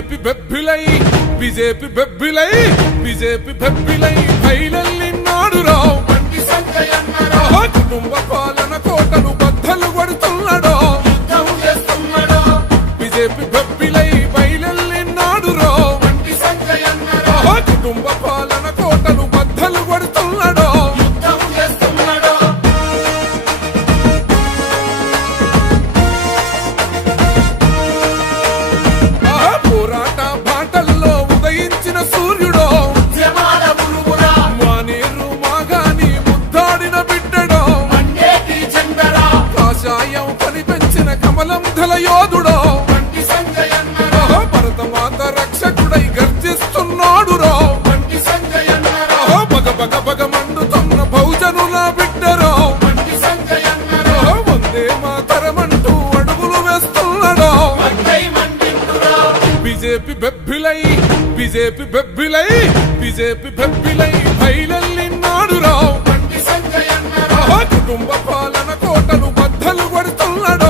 BJP ಬೆಬ್ಬಿಲೈ BJP ಬೆಬ್ಬಿಲೈ BJP ಬೆಬ್ಬಿಲೈ బయలెల్లినాడు రావు బండి సంజయన్నరా కుటుంబ పాలన కోటలు బద్దలు కొడుతున్నాడు యుద్ధం చేస్తున్నాడు బిజెపి బెబ్బిలై బయలెల్లినాడు రావు బండి సంజయన్నరా కుటుంబ పాలన కోటలు బద్దలు కొడుతున్నాడు యుద్ధం చేస్తున్నాడు పోరాట బాటల్లో ఉదయించిన సూర్యుడు కనిపించిన కమలం ధల యోధుడో బండి సంజయన్నరా భరతమాత రక్షకుడై గర్జిస్తున్నాడు రో బండి సంజయన్నరా బగ బగ బగ మండుతున్న బహుజనుల బిడ్డరో బండి సంజయన్నరా వందే మాతరమంటూ అడుగులు వేస్తున్నాడో బిజెపి బెబ్బిలై బిజెపి బెబ్బిలై బిజెపి బెబ్బిలై బయలెల్లినాడు రో బండి సంజయన్నరా కుటుంబ పాలన కోటలు బద్దలు కొడుతున్నాడు